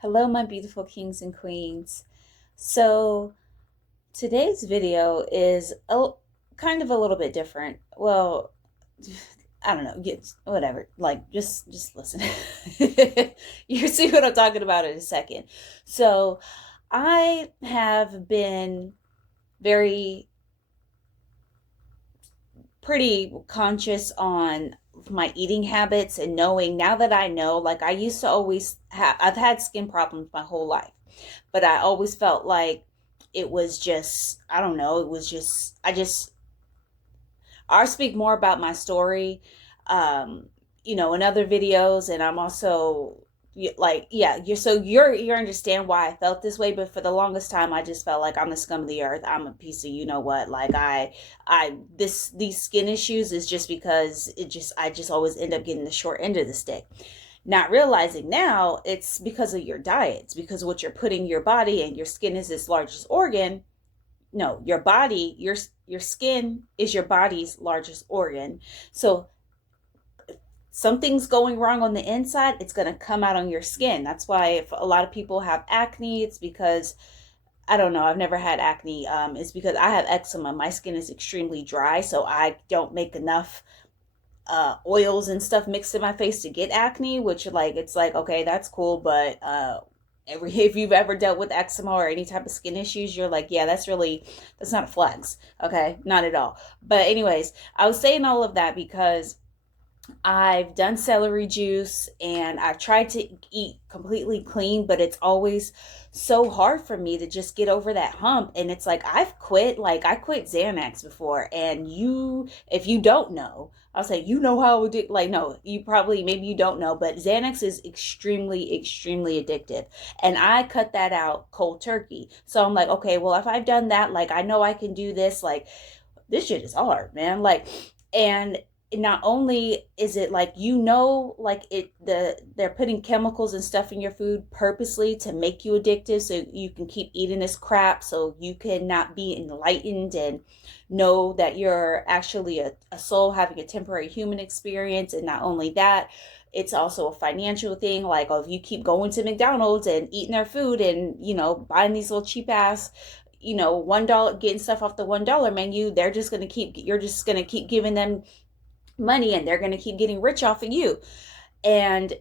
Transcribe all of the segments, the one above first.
Hello, my beautiful kings and queens. So, today's video is kind of a little bit different. Well, I don't know, whatever. Like, just listen. You see what I'm talking about in a second. So, I have been very pretty conscious on my eating habits and knowing now that I know, like I used to always have, I've had skin problems my whole life, but I always felt like it was just, I don't know, it was just, I'll speak more about my story, um, in other videos. And I'm also like, yeah, you understand why I felt this way. But for the longest time, I just felt like I'm the scum of the earth. I'm a piece of, you know what, like these skin issues is just because I just always end up getting the short end of the stick. Not realizing now it's because of your diet. It's because of what you're putting in your body, and your skin is its largest organ. No, your body, your skin is your body's largest organ. So something's going wrong on the inside, it's going to come out on your skin. That's why if a lot of people have acne, it's because I don't know, I've never had acne. It's because I have eczema. My skin is extremely dry, so I don't make enough oils and stuff mixed in my face to get acne, which like it's like okay, that's cool, but if you've ever dealt with eczema or any type of skin issues, you're like, yeah, that's not a flex. Okay, not at all. But anyways, I was saying all of that because I've done celery juice and I've tried to eat completely clean, but it's always so hard for me to just get over that hump. And it's like I've quit, like I quit Xanax before. And if you don't know, I'll say, you know how it like, no, you probably, maybe you don't know, but Xanax is extremely, extremely addictive. And I cut that out cold turkey. So I'm like, okay, well, if I've done that, like I know I can do this, like this shit is hard, man. Like, and not only is it like like they're putting chemicals and stuff in your food purposely to make you addictive so you can keep eating this crap, so you can not be enlightened and know that you're actually a soul having a temporary human experience. And not only that, it's also a financial thing. Like, oh, if you keep going to McDonald's and eating their food and buying these little cheap ass $1, getting stuff off the $1 menu, you're just gonna keep giving them money, and they're going to keep getting rich off of you. And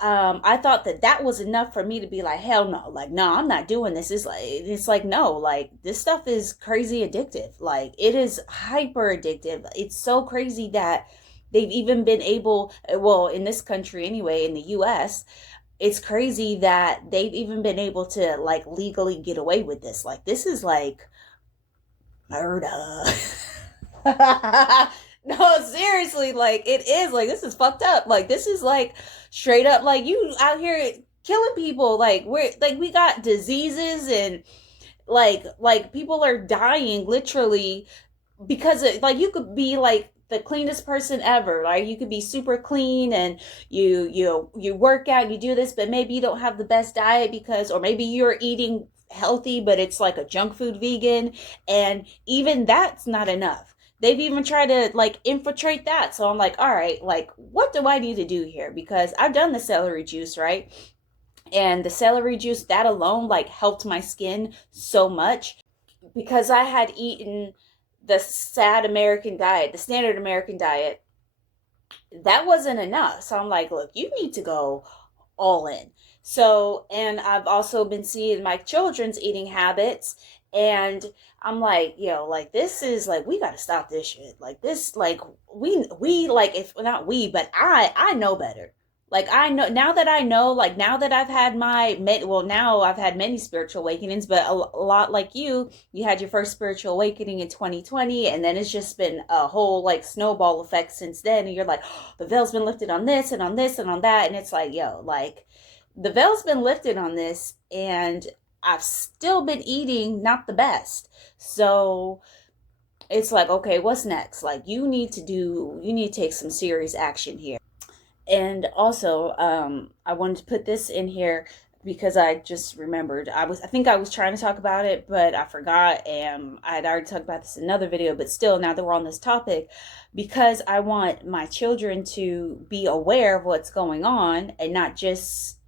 I thought that that was enough for me to be like, hell no, like, no, I'm not doing this. It's like, no, like this stuff is crazy addictive. Like it is hyper addictive. It's so crazy that they've even been able, well, in this country anyway, in the US, it's crazy that they've even been able to like legally get away with this. Like this is like murder. No, seriously, like it is like this is fucked up. Like this is like straight up like you out here killing people. Like we got diseases and like people are dying literally because like you could be like the cleanest person ever. Like you could be super clean and you work out, you do this, but maybe you don't have the best diet because, or maybe you're eating healthy, but it's like a junk food vegan, and even that's not enough. They've even tried to like infiltrate that. So I'm like, all right, like what do I need to do here? Because I've done the celery juice, right? And the celery juice, that alone like helped my skin so much because I had eaten the sad American diet, the standard American diet. That wasn't enough. So I'm like, look, you need to go all in. So, and I've also been seeing my children's eating habits, and I'm like, like this is like we got to stop this shit. Like this, like we like if not we, but I know better. Like I know now that I know, like now that I've had well, now I've had many spiritual awakenings, but a lot like you had your first spiritual awakening in 2020, and then it's just been a whole like snowball effect since then. And you're like, oh, the veil's been lifted on this and on this and on that, and it's like, like the veil's been lifted on this, and I've still been eating not the best. So it's like, okay, what's next? Like you need to take some serious action here. And also, I wanted to put this in here because I just remembered. I think I was trying to talk about it, but I forgot, and I had already talked about this in another video. But still, now that we're on this topic, because I want my children to be aware of what's going on and not just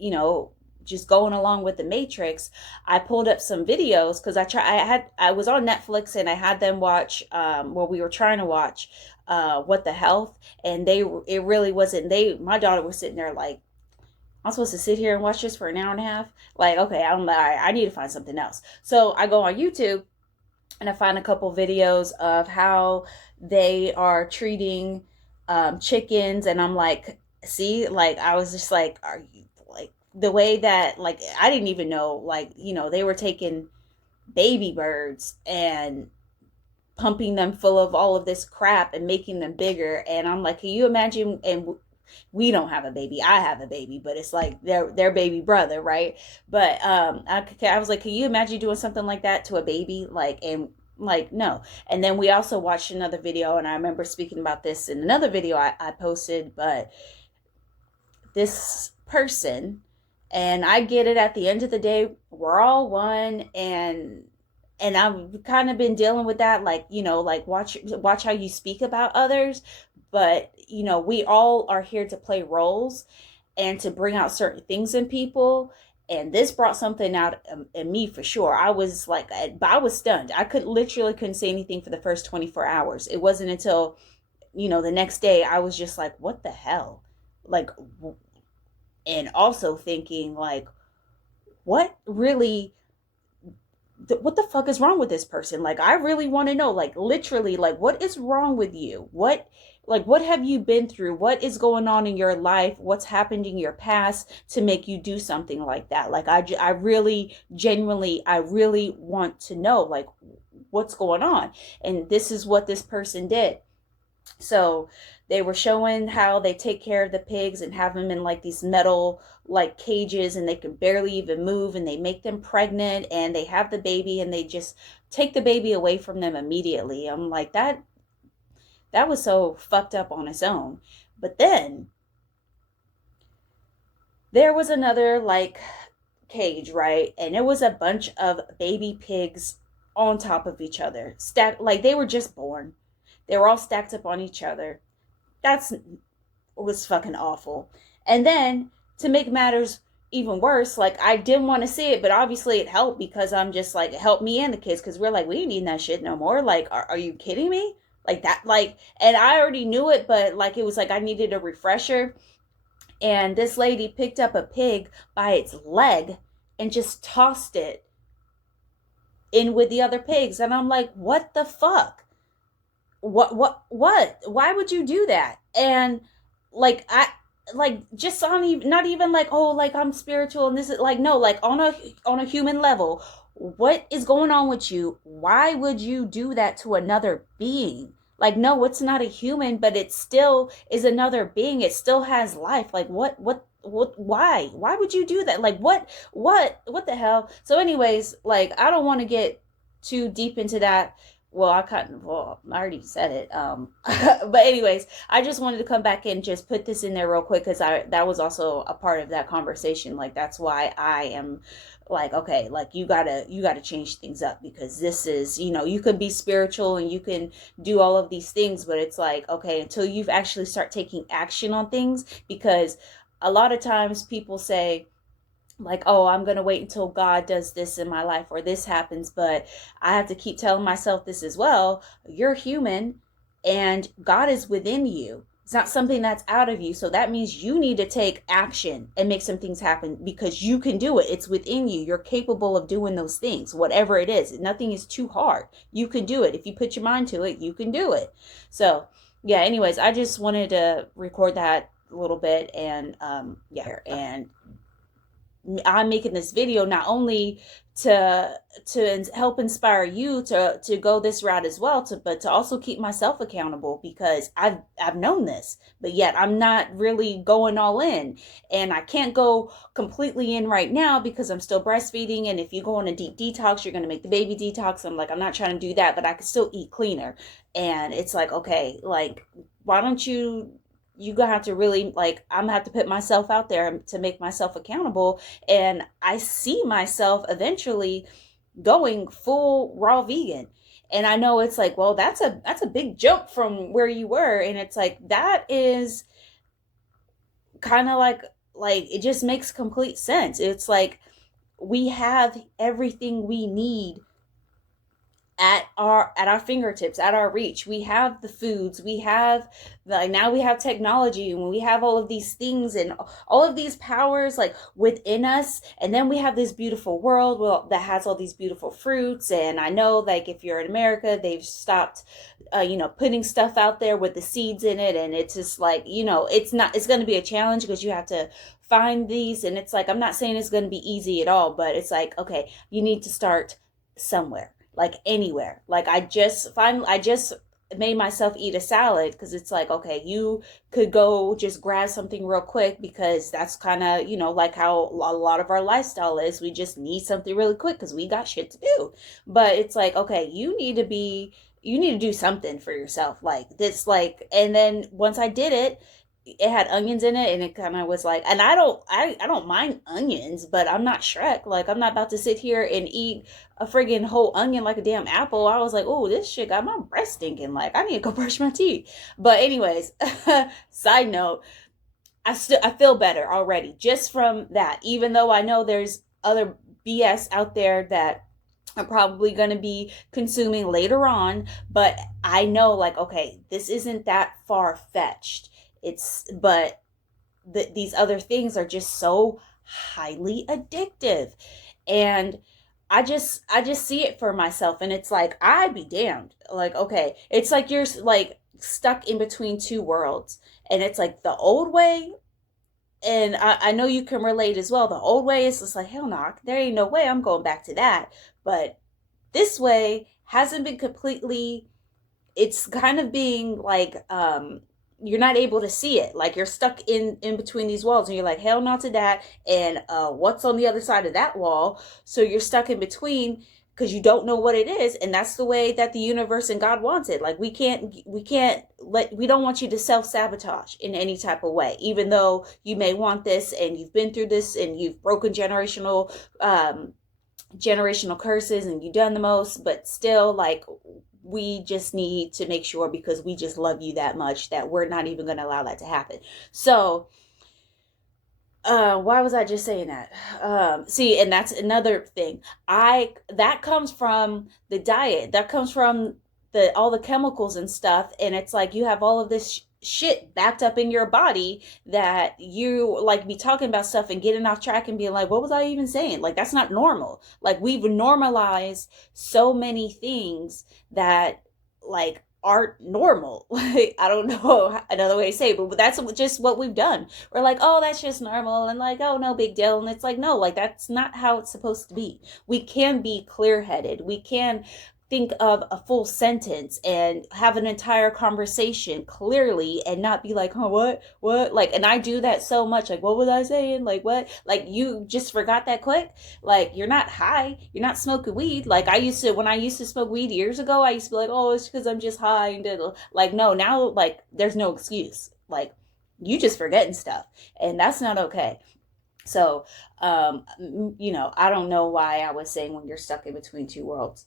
just going along with the Matrix, I pulled up some videos because I was on Netflix and I had them watch we were trying to watch What the Health, and it really wasn't, my daughter was sitting there like, I'm supposed to sit here and watch this for an hour and a half? Like, okay, I'm like, I need to find something else. So I go on YouTube and I find a couple videos of how they are treating chickens, and I'm like, see, like I was just like, are you like the way that, like, I didn't even know, like, they were taking baby birds and pumping them full of all of this crap and making them bigger, and I'm like, can you imagine? And we don't have a baby, I have a baby, but it's like their baby brother, right? But I was like, can you imagine doing something like that to a baby? Like, and like, no. And then we also watched another video, and I remember speaking about this in another video I posted, but this person, and I get it, at the end of the day we're all one, and I've kind of been dealing with that, like, like, watch how you speak about others. But we all are here to play roles and to bring out certain things in people, and this brought something out in me for sure. I was like, I was stunned. I couldn't say anything for the first 24 hours. It wasn't until the next day I was just like, what the hell? Like, and also thinking like, what really, what the fuck is wrong with this person? Like, I really want to know, like, literally, like, what is wrong with you? What have you been through? What is going on in your life? What's happened in your past to make you do something like that? Like, I really, genuinely, I really want to know, like, what's going on. And this is what this person did. So they were showing how they take care of the pigs and have them in like these metal like cages, and they can barely even move, and they make them pregnant, and they have the baby, and they just take the baby away from them immediately. I'm like, that was so fucked up on its own. But then there was another like cage, right? And it was a bunch of baby pigs on top of each other, stacked like they were just born. They were all stacked up on each other. That's was fucking awful. And then to make matters even worse, like, I didn't want to see it, but obviously it helped, because I'm just like, it helped me and the kids, because we're like, we ain't need that shit no more. Like, are you kidding me? Like that, like, and I already knew it, but like, it was like I needed a refresher. And this lady picked up a pig by its leg and just tossed it in with the other pigs, and I'm like, what the fuck? What, why would you do that? And like, I like, just on, not even like, oh, like, I'm spiritual and this is like, no, like, on a human level, what is going on with you? Why would you do that to another being? Like, no, it's not a human, but it still is another being. It still has life. Like, why would you do that? Like, what the hell? So anyways, like, I don't want to get too deep into that. Well, I already said it. But anyways, I just wanted to come back and just put this in there real quick, because that was also a part of that conversation. Like, that's why I am like, okay, like, you gotta change things up, because this is, you could be spiritual and you can do all of these things, but it's like, okay, until you've actually start taking action on things. Because a lot of times people say, like, oh, I'm going to wait until God does this in my life or this happens. But I have to keep telling myself this as well. You're human and God is within you. It's not something that's out of you. So that means you need to take action and make some things happen, because you can do it. It's within you. You're capable of doing those things, whatever it is. Nothing is too hard. You can do it. If you put your mind to it, you can do it. So yeah, anyways, I just wanted to record that a little bit. And yeah, and I'm making this video not only to help inspire you to go this route as well, but to also keep myself accountable, because I've known this, but yet I'm not really going all in, and I can't go completely in right now because I'm still breastfeeding. And if you go on a deep detox, you're going to make the baby detox. I'm like, I'm not trying to do that, but I can still eat cleaner. And it's like, okay, like, why don't you gonna have to really, like, I'm gonna have to put myself out there to make myself accountable. And I see myself eventually going full raw vegan. And I know it's like, well, that's a big jump from where you were. And it's like, that is kind of like like it just makes complete sense. It's like we have everything we need at our fingertips, at our reach. We have the foods, we have, like, now we have technology, and we have all of these things and all of these powers like within us, and then we have this beautiful world, well, that has all these beautiful fruits. And I know, like, if you're in America, they've stopped putting stuff out there with the seeds in it, and it's just like, it's going to be a challenge because you have to find these. And it's like, I'm not saying it's going to be easy at all, but it's like, okay, you need to start somewhere, like anywhere. Like I just made myself eat a salad because it's like, okay, you could go just grab something real quick, because that's kind of, like how a lot of our lifestyle is. We just need something really quick because we got shit to do. But it's like, okay, you need to do something for yourself, like this. Like, and then once I did it, it had onions in it, and it kind of was like, and I don't mind onions, but I'm not Shrek. Like, I'm not about to sit here and eat a friggin' whole onion like a damn apple. I was like, oh, this shit got my breath stinking, like I need to go brush my teeth. But anyways, side note, I feel better already just from that, even though I know there's other BS out there that I'm probably going to be consuming later on. But I know, like, okay, this isn't that far fetched. But these other things are just so highly addictive. And I just see it for myself, and it's like, I'd be damned. Like, okay, it's like you're like stuck in between two worlds, and it's like the old way. And I know you can relate as well. The old way is just like, hell no, there ain't no way I'm going back to that. But this way hasn't been completely, it's kind of being like, you're not able to see it. Like, you're stuck in between these walls, and you're like, hell not to that. And what's on the other side of that wall? So you're stuck in between because you don't know what it is. And that's the way that the universe and God wants it. Like, we don't want you to self-sabotage in any type of way, even though you may want this, and you've been through this, and you've broken generational curses, and you've done the most. But still, like, we just need to make sure, because we just love you that much, that we're not even going to allow that to happen. So why was I just saying that? See, and that's another thing. That comes from the diet. That comes from all the chemicals and stuff. And it's like, you have all of this shit backed up in your body, that you like be talking about stuff and getting off track and being like, what was I even saying? Like, that's not normal. Like, we've normalized so many things that, like, aren't normal. Like, I don't know another way to say it, but that's just what we've done. We're like, oh, that's just normal, and like, oh, no big deal. And it's like, no, like, that's not how it's supposed to be. We can be clear-headed. We can think of a full sentence and have an entire conversation clearly, and not be like, oh, what, like. And I do that so much, like, what was I saying, like, what, like, you just forgot that quick. Like, you're not high, you're not smoking weed. Like, when I used to smoke weed years ago, I used to be like, oh, it's because I'm just high, and like, no, now, like, there's no excuse. Like, you just forgetting stuff, and that's not okay. So I don't know why I was saying when you're stuck in between two worlds.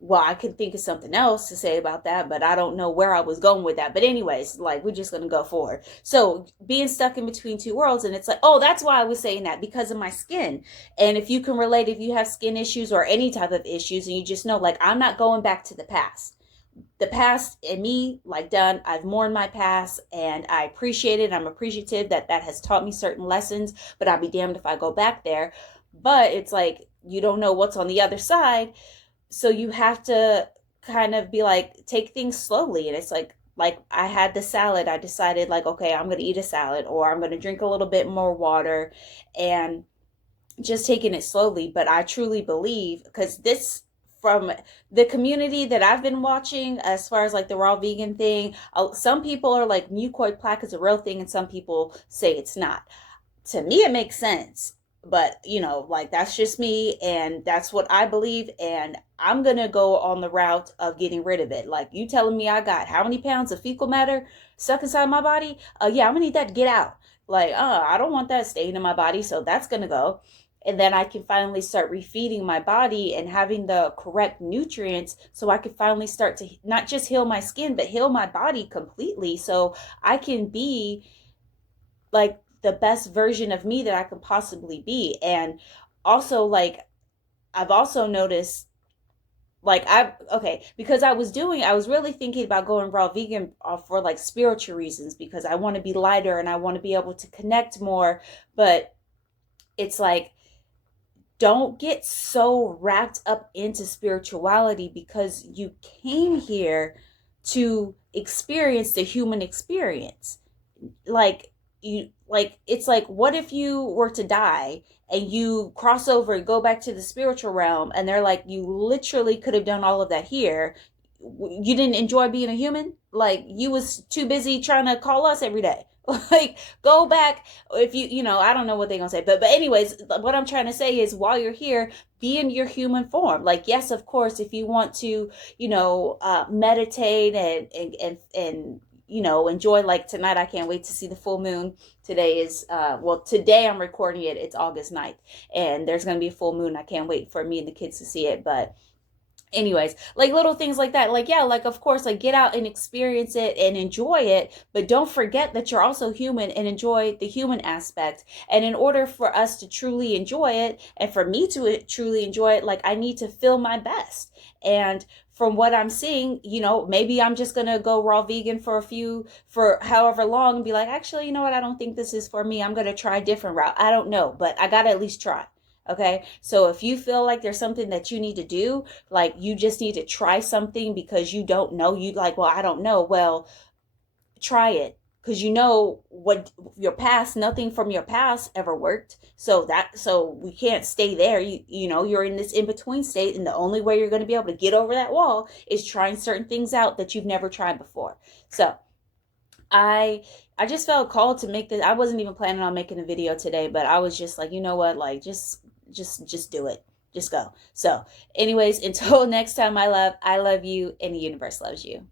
Well, I could think of something else to say about that, but I don't know where I was going with that. But anyways, like, we're just going to go forward. So, being stuck in between two worlds, and it's like, oh, that's why I was saying that, because of my skin. And if you can relate, if you have skin issues or any type of issues, and you just know, like, I'm not going back to the past. The past, and me, like, done. I've mourned my past, and I appreciate it. I'm appreciative that has taught me certain lessons, but I'll be damned if I go back there. But it's like, you don't know what's on the other side. So you have to kind of be like, take things slowly. And it's like I had the salad. I decided, like, okay, I'm going to eat a salad, or I'm going to drink a little bit more water, and just taking it slowly. But I truly believe, because this, from the community that I've been watching, as far as like the raw vegan thing, some people are like, mucoid plaque is a real thing, and some people say it's not. To me, it makes sense. But, like, that's just me, and that's what I believe, and I'm gonna go on the route of getting rid of it. Like, you telling me I got how many pounds of fecal matter stuck inside my body? Yeah, I'm gonna need that to get out. Like, I don't want that staying in my body, so that's gonna go. And then I can finally start refeeding my body and having the correct nutrients, so I can finally start to not just heal my skin, but heal my body completely, so I can be like the best version of me that I could possibly be. And also, like, I've also noticed, like, because I was really thinking about going raw vegan for like spiritual reasons, because I want to be lighter and I want to be able to connect more. But it's like, don't get so wrapped up into spirituality, because you came here to experience the human experience. Like, it's like, what if you were to die and you cross over and go back to the spiritual realm, and they're like, you literally could have done all of that here. You didn't enjoy being a human? Like, you was too busy trying to call us every day. Like, go back. If you know, I don't know what they're gonna say, but anyways, what I'm trying to say is, while you're here, be in your human form. Like, yes, of course, if you want to, meditate and enjoy, like tonight, I can't wait to see the full moon. Today is today I'm recording it, it's August 9th, and there's going to be a full moon. I can't wait for me and the kids to see it. But anyways, like, little things like that, like, yeah, like, of course, like, get out and experience it and enjoy it, but don't forget that you're also human, and enjoy the human aspect. And in order for us to truly enjoy it, and for me to truly enjoy it, like, I need to feel my best. And from what I'm seeing, maybe I'm just gonna go raw vegan for however long, and be like, actually, you know what, I don't think this is for me, I'm gonna try a different route. I don't know, but I gotta at least try. Okay, so if you feel like there's something that you need to do, like, you just need to try something because you don't know, you like, well, I don't know. Well, try it, because you know what your past, nothing from your past ever worked. So we can't stay there. You're in this in between state, and the only way you're going to be able to get over that wall is trying certain things out that you've never tried before. So I I just felt called to make this. I wasn't even planning on making a video today, but I was just like, you know what, like, just do it. Just go. So, anyways, until next time, I love you, and the universe loves you.